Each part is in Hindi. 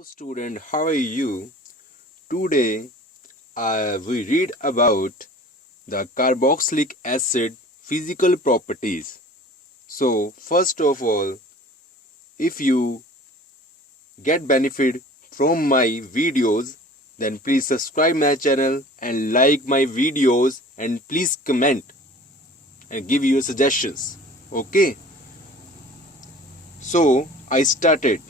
Hello student, how are you? Today we read about the carboxylic acid physical properties. So first of all, if you get benefit from my videos, then please subscribe my channel and like my videos and please comment and give your suggestions. Okay, so I started.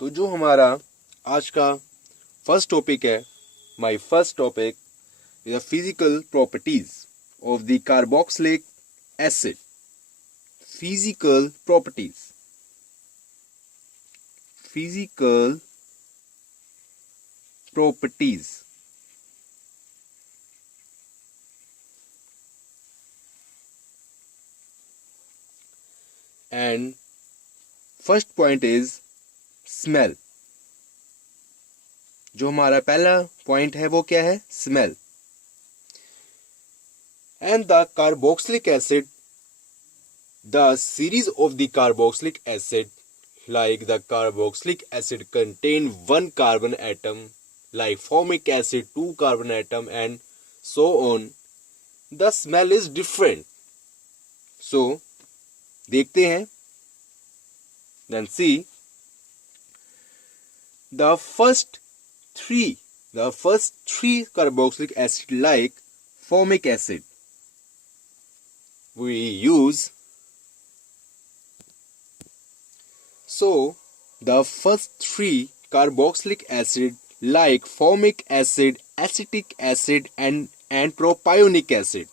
तो जो हमारा आज का फर्स्ट टॉपिक है, my first topic is the physical properties of the carboxylic acid. Physical properties, physical properties. And first point is smell. जो हमारा पहला पॉइंट है वो क्या है? Smell. And the carboxylic acid, the series of the carboxylic acid, like the carboxylic acid contain one carbon atom, like formic acid 2 carbon atom, and so on. The smell is different. So देखते हैं. Then see the first three carboxylic acid, like formic acid, we use. So the first three carboxylic acid, like formic acid, acetic acid and propionic acid.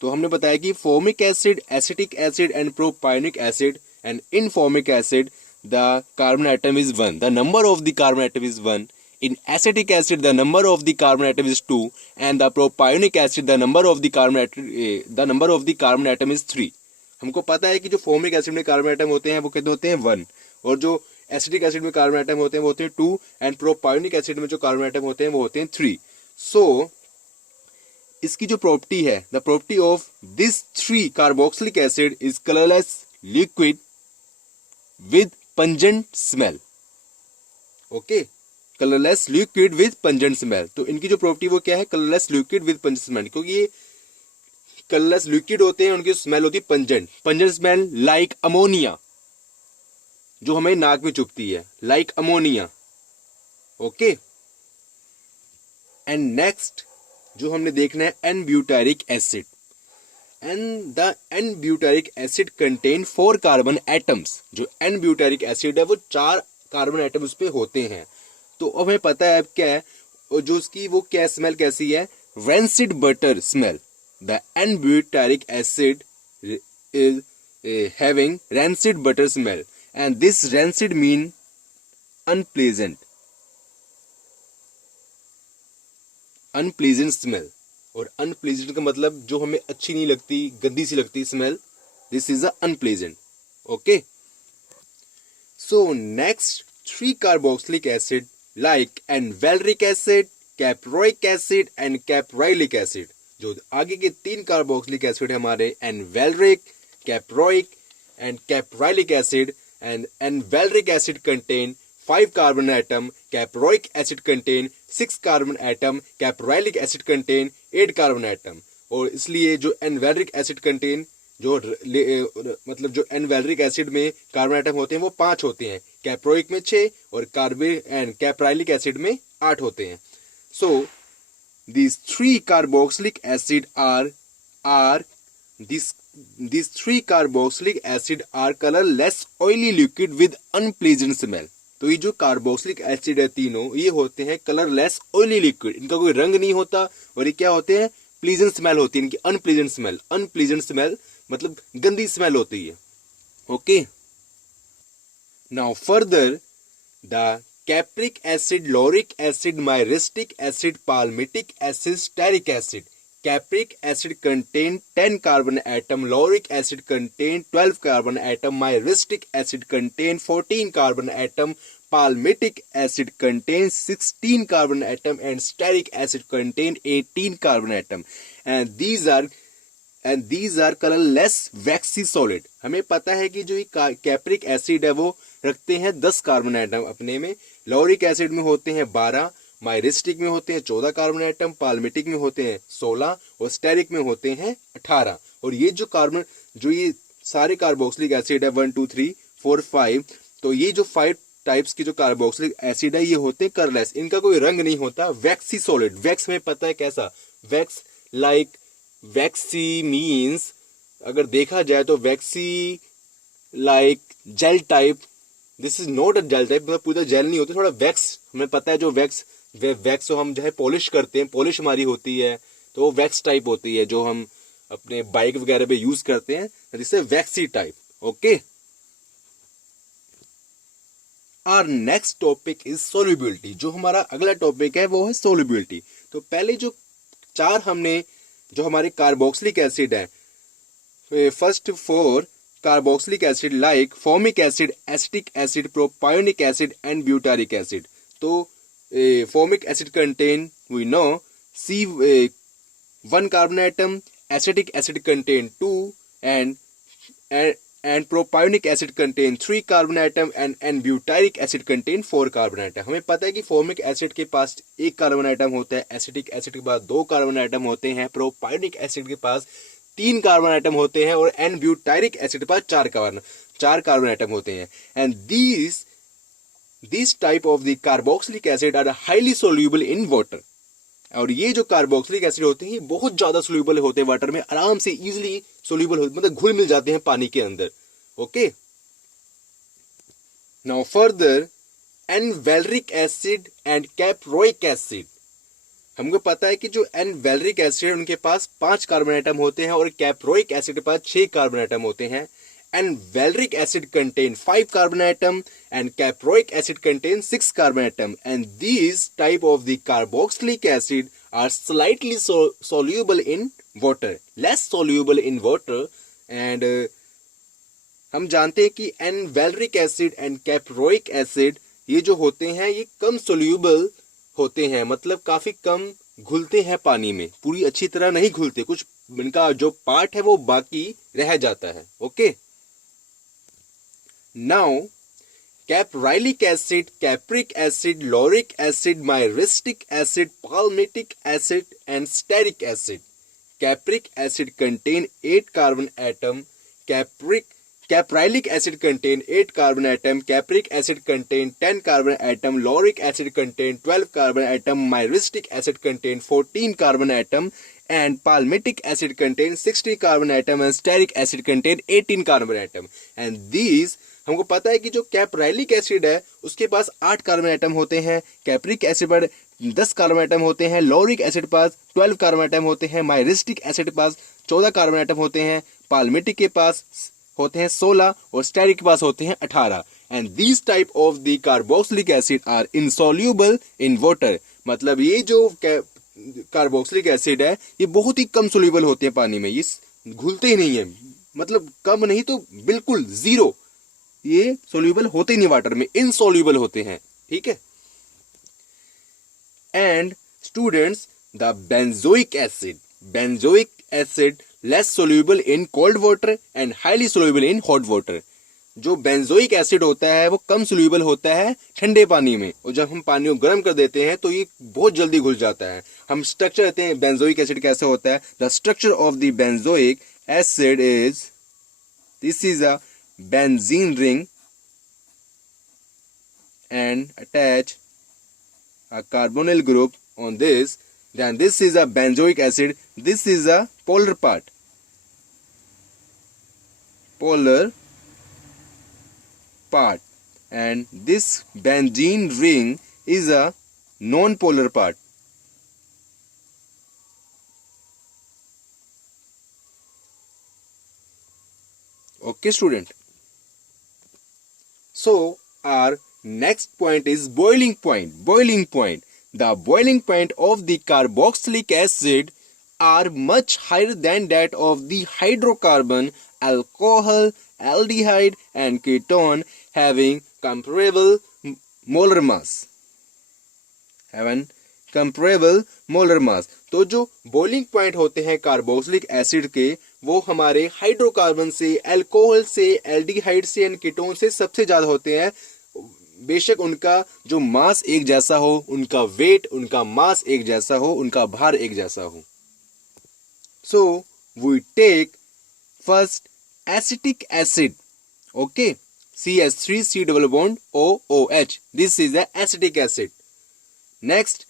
तो हमने बताया कि formic acid, acetic acid and propionic acid, and in formic acid the carbon atom is 1. The number of the carbon atom is 1. In acetic acid the number of the carbon atom is 2, and the propionic acid the number of the carbon atom is 3. हमको पता है कि जो फॉर्मिक एसिड में कार्बन एटम होते हैं वो कितने होते हैं? 1. और जो एसिटिक एसिड में कार्बन एटम होते हैं वो होते हैं 2, एंड प्रोपायोनिक एसिड में जो कार्बन एटम होते हैं वो होते हैं 3. सो इसकी जो प्रॉपर्टी है, the property of this 3 carboxylic acid is colourless liquid with pungent smell. Okay, colourless liquid with pungent smell. तो इनकी जो प्रॉपर्टी वो क्या है? Colourless liquid with pungent smell. क्योंकि ये कलरलेस लिक्विड होते हैं, उनकी स्मेल होती है pungent. Pungent smell like ammonia, जो हमें नाक में चुभती है, like ammonia. Okay. And next जो हमने देखना है, n butyric acid. And the n butyric acid contain 4 carbon atoms. जो एन ब्यूटारिक एसिड है वो 4 कार्बन एटम उस पे होते हैं. तो अब हमें पता है अब क्या है, और जो उसकी वो क्या स्मेल कैसी है? Rancid butter smell. The N-butyric acid is having rancid butter smell, and this rancid mean unpleasant. Unpleasant smell. और unpleasant का मतलब जो हमें अच्छी नहीं लगती, गंदी सी लगती smell. This is a unpleasant. Okay. So next 3 carboxylic acid, like N-valeric acid, caproic acid and caprylic acid. जो आगे के 3 कार्बोक्सिलिक एसिड है हमारे, n valeric, caproic and caprylic acid. And n valeric acid contain 5 carbon atom, caproic acid contain 6 carbon atom, caprylic acid contain 8 carbon atom. और इसलिए जो एनवेलरिक एसिड कंटेन मतलब जो एनवेलरिक एसिड में कार्बन एटम होते हैं वो 5 होते हैं, कैप्रोइक में 6 और कैप्राइलिक एसिड में 8 होते हैं. सो these 3 carboxylic acid these 3 carboxylic acid are colorless oily liquid with unpleasant smell. तो ये जो कार्बोक्सिलिक एसिड है तीनों, ये होते हैं कलरलेस ऑयली लिक्विड. इनका कोई रंग नहीं होता, और ये क्या होते हैं? प्लीजेंट स्मेल होती है इनकी. अनप्लीजेंट स्मेल, अनप्लीजेंट स्मेल मतलब गंदी स्मेल होती है. Okay. Now further the capric acid, lauric acid, myristic acid, palmitic acid, stearic acid. Capric acid contain 10 carbon atom, lauric acid contain 12 carbon atom, myristic acid contain 14 carbon atom, palmitic acid contains 16 carbon atom, and stearic acid contain 18 carbon atom. And these are and these are colourless waxy solid. हमें पता है कि जो ये कैप्रिक एसिड है वो रखते हैं 10 कार्बन आइटम अपने में, लॉरिक एसिड में होते हैं 12, माइरिस्टिक में होते हैं 14 कार्बन आइटम, पाल्मिटिक में होते हैं 16 और स्टेरिक में होते हैं 18। और ये जो ये सारे कार्बोक्सिलिक एसिड है 1 2 3 4 5, तो ये जो 5 टाइप्स की जो कार्बोक्सिलिक एसिड है ये होते हैं कलरलेस, इनका कोई रंग नहीं होता, वैक्सी सॉलिड। वैक्स में पता है कैसा, वैक्स लाइक वैक्सी मीन्स, अगर देखा जाए तो waxy like gel type, this is not a gel type, मतलब पूरा जेल नहीं होता, थोड़ा वैक्स। हमें पता है जो वैक्स जो हम जो है पॉलिश करते हैं, पॉलिश हमारी होती है तो वो वैक्स टाइप होती है जो हम अपने बाइक वगैरह पे यूज करते हैं, जिससे waxy type. Okay, our next topic is solubility. जो हमारा अगला टॉपिक है वो है सोल्यूबिलिटी। तो पहले जो चार हमने जो हमारे कार्बोक्सिलिक एसिड है, first 4 carboxylic acid like formic acid, acetic acid, propionic acid and butyric acid. तो formic acid contain we know C1 carbon atom, acetic acid contain 2 and propionic acid contain 3 carbon atom and butyric acid contain 4 carbon atom। हमें पता है कि फॉर्मिक एसिड के पास 1 कार्बन आइटम होता है, एसिटिक एसिड के पास 2 कार्बन आइटम होते हैं, प्रोपायोनिक एसिड के पास 3 कार्बन आइटम होते हैं और एन ब्यूटाइरिक एसिड के पास 4 कार्बन आइटम होते हैं। And this type of the carboxylic acid are highly soluble in water. और ये जो कार्बोक्सिलिक एसिड होते हैं ये बहुत ज्यादा सोल्यूबल होते हैं वाटर में, आराम से इजीली सोल्यूबल होते, मतलब घुल मिल जाते हैं पानी के अंदर। Okay, now further n valeric acid and caproic acid. हमको पता है कि जो एनवेलरिक एसिड उनके पास 5 कार्बन आइटम होते हैं और कैप्रोइक एसिड के पास 6 कार्बन आइटम होते हैं। Envaleric acid contain 5 carbon atom and caproic acid contain 6 carbon atom, and these type of the carboxylic acid are slightly soluble in water, less soluble in water, and हम जानते हैं कि एनवेलरिक एसिड एंड कैप्रोइक एसिड ये जो होते हैं ये कम सोल्यूबल होते हैं, मतलब काफी कम घुलते हैं पानी में, पूरी अच्छी तरह नहीं घुलते, कुछ इनका जो पार्ट है वो बाकी रह जाता है। Okay, now caprylic acid, capric acid, lauric acid, myristic acid, palmitic acid and stearic acid. Capric acid contain 8 carbon atom, caprylic acid contain 8 carbon atom, capric acid contain 10 carbon atom, lauric acid contain 12 carbon atom, myristic acid contain 14 carbon atom and palmitic acid contain 16 carbon atom and stearic acid contain 18 carbon atom। And these हमको पता है कि जो कैप्राइलिक एसिड है उसके पास 8 कार्बन आइटम होते हैं, कैप्रिक एसिड पर 10 कार्बन आइटम होते हैं, लॉरिक एसिड पास 12 कार्बन आइटम होते हैं, माइरिस्टिक एसिड के पास 14 कार्बन आइटम होते हैं, पाल्मिटिक के पास होते हैं 16 और स्टेरिक के पास होते हैं 18। And this type of the carboxylic acid are insoluble in water. मतलब ये जो कार्बोक्सिलिक एसिड है ये बहुत ही कम सोल्यूबल होते हैं पानी में, ये घुलते ही नहीं है, मतलब कम नहीं तो बिल्कुल जीरो, ये सोल्यूबल होते ही नहीं वाटर में, इनसोल्यूबल होते हैं। ठीक है, and students the benzoic acid less soluble in cold water and highly soluble in hot water. जो बेंजोइक एसिड होता है वो कम सोल्यूबल होता है ठंडे पानी में, और जब हम पानी को गर्म कर देते हैं तो ये बहुत जल्दी घुल जाता है। हम स्ट्रक्चर देते हैं बेंजोइक एसिड कैसे होता है। The structure of the benzoic acid is, this is a benzene ring and attach a carbonyl group on this, then this is a benzoic acid, this is a polar part, and this benzene ring is a non-polar part। Okay student, so our next point is boiling point। The boiling point of the carboxylic acid are much higher than that of the hydrocarbon, alcohol, aldehyde and ketone having comparable molar mass, comparable molar mass. तो जो बॉइलिंग पॉइंट होते हैं कार्बोक्सिलिक एसिड के, वो हमारे हाइड्रोकार्बन से, अल्कोहल से, एल्डिहाइड से एंड कीटोन से सबसे ज्यादा होते हैं। बेशक उनका जो मास एक जैसा हो, उनका वेट, उनका मास एक जैसा हो, उनका भार एक जैसा हो। So we take first acetic acid, okay, CH3 C double bond OOH. This is the acetic acid. Next,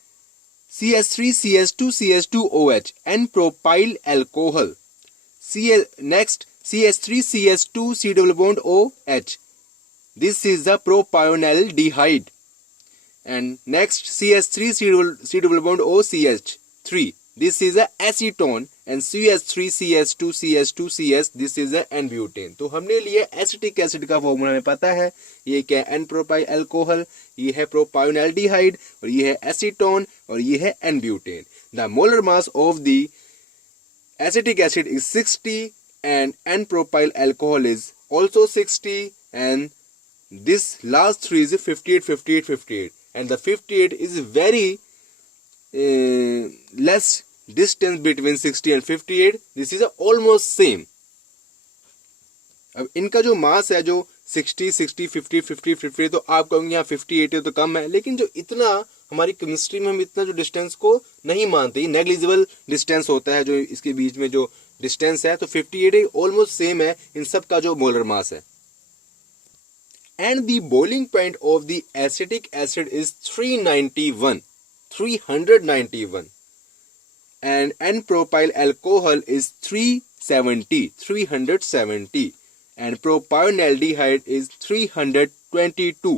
CH3 CH2 CH2OH, N-propyl alcohol. Next, CH3 CH2 C double bond OH. This is the propionaldehyde. And next, CH3 C double bond OCH3. This is a acetone. And CH3 CH2 CH2 CH, this is a N-butane. तो हमने लिए एसिटिक एसिड का फॉर्मूला हमें पता है, ये क्या है, N-propyl alcohol, ये है propionaldehyde, और ये है एसीटोन, और ये है N-butane. The molar mass of the acetic acid is 60 and N-propyl alcohol is also 60, and this last three is 58 58 58, and the 58 is very less distance between 60 and 58. This is almost same. अब इनका जो मास है, जो 60 60 50 50 50, तो आप कहोगे यहाँ 50 80 तो कम है, लेकिन जो इतना हमारी केमिस्ट्री में हम इतना जो डिस्टेंस को नहीं मानते, नेग्लिजिबल डिस्टेंस होता है जो इसके बीच में जो डिस्टेंस है, तो 58 ऑलमोस्ट सेम है इन सब का जो मोलर मास है. And the boiling point of the acetic acid is 391 and N-propyl alcohol is 370 and propionaldehyde is 322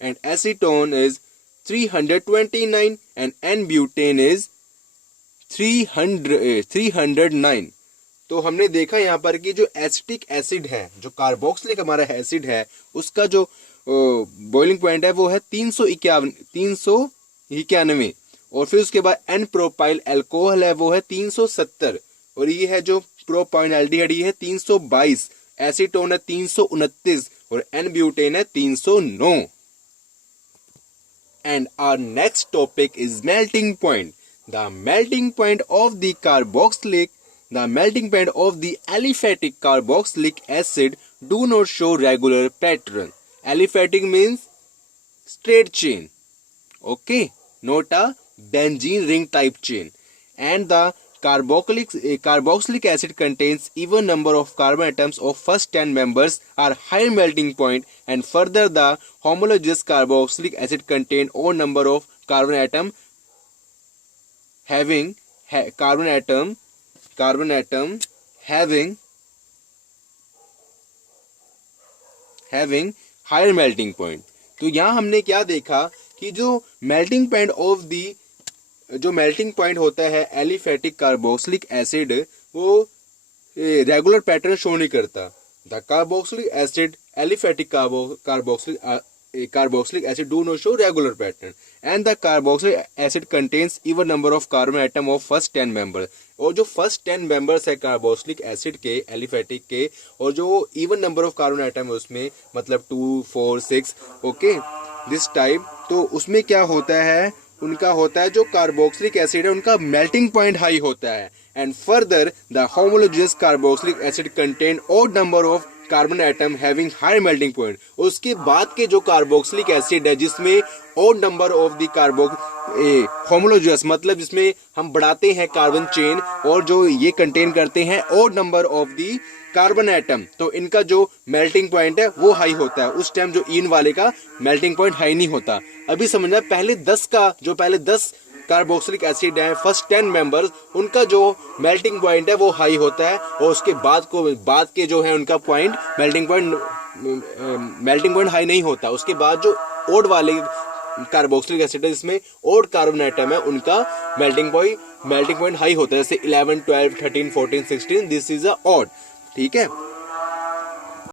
and acetone is 329 and N-butane is 309. तो हमने देखा यहाँ पर कि जो एसिटिक एसिड है, जो कार्बोक्सिलिक हमारा एसिड है, उसका जो बॉइलिंग पॉइंट है वो है 391, और फिर उसके बाद एन प्रोपाइल अल्कोहल है वो है 370, और ये है जो प्रोपाइनल्डिहाइड ये है 322, एसीटोन है 329 और एन ब्यूटेन है 309. And our next topic is melting point. The melting point of the carboxylic, the melting point of the aliphatic carboxylic acid do not show regular pattern. Aliphatic means straight chain, okay, not a benzene ring type chain. And the carboxylic acid contains even number of carbon atoms of first 10 members are higher melting point, and further the homologous carboxylic acid contain odd number of carbon atom having higher melting point. तो यहाँ हमने क्या देखा कि जो मेल्टिंग पॉइंट होता है एलिफेटिक कार्बोक्सिलिक एसिड, वो रेगुलर पैटर्न शो नहीं करता. The carboxylic acid aliphatic carboxylic acid do not show regular pattern, and the carboxylic acid contains even number of carbon atom of first 10 member. और जो फर्स्ट 10 मेंबर्स है कार्बोक्सिलिक एसिड के, एलिफेटिक के, और जो even number of carbon atom है उसमें, मतलब 2 4 6, ओके, दिस टाइप. तो उसमें क्या होता है, उनका होता है जो कार्बोक्सिलिक एसिड है उनका मेल्टिंग पॉइंट हाई होता है. And further the homologous carboxylic acid contain odd number of carbon atom having high melting point. उसके बाद के जो कार्बोक्सिलिक एसिड है जिसमें odd number of the homologous, मतलब जिसमें हम बढ़ाते हैं कार्बन चेन, और जो ये कंटेन करते हैं odd number of the carbon atom, तो इनका जो मेल्टिंग पॉइंट है वो हाई होता है. उस टाइम जो इन वाले का मेल्टिंग पॉइंट हाई नहीं होता. अभी समझना, पहले 10 कार्बोक्सिलिक एसिड है फर्स्ट 10 मेंबर्स, उनका जो मेल्टिंग पॉइंट है वो हाई होता है, और उसके बाद के जो है उनका पॉइंट मेल्टिंग पॉइंट हाई नहीं होता. उसके बाद जो ओड वाले कार्बोक्सिलिक एसिड है जिसमें ओड कार्बन एटम है उनका मेल्टिंग पॉइंट हाई होता है, जैसे 11 12 13 14 16, दिस इज अ ऑड. ठीक है.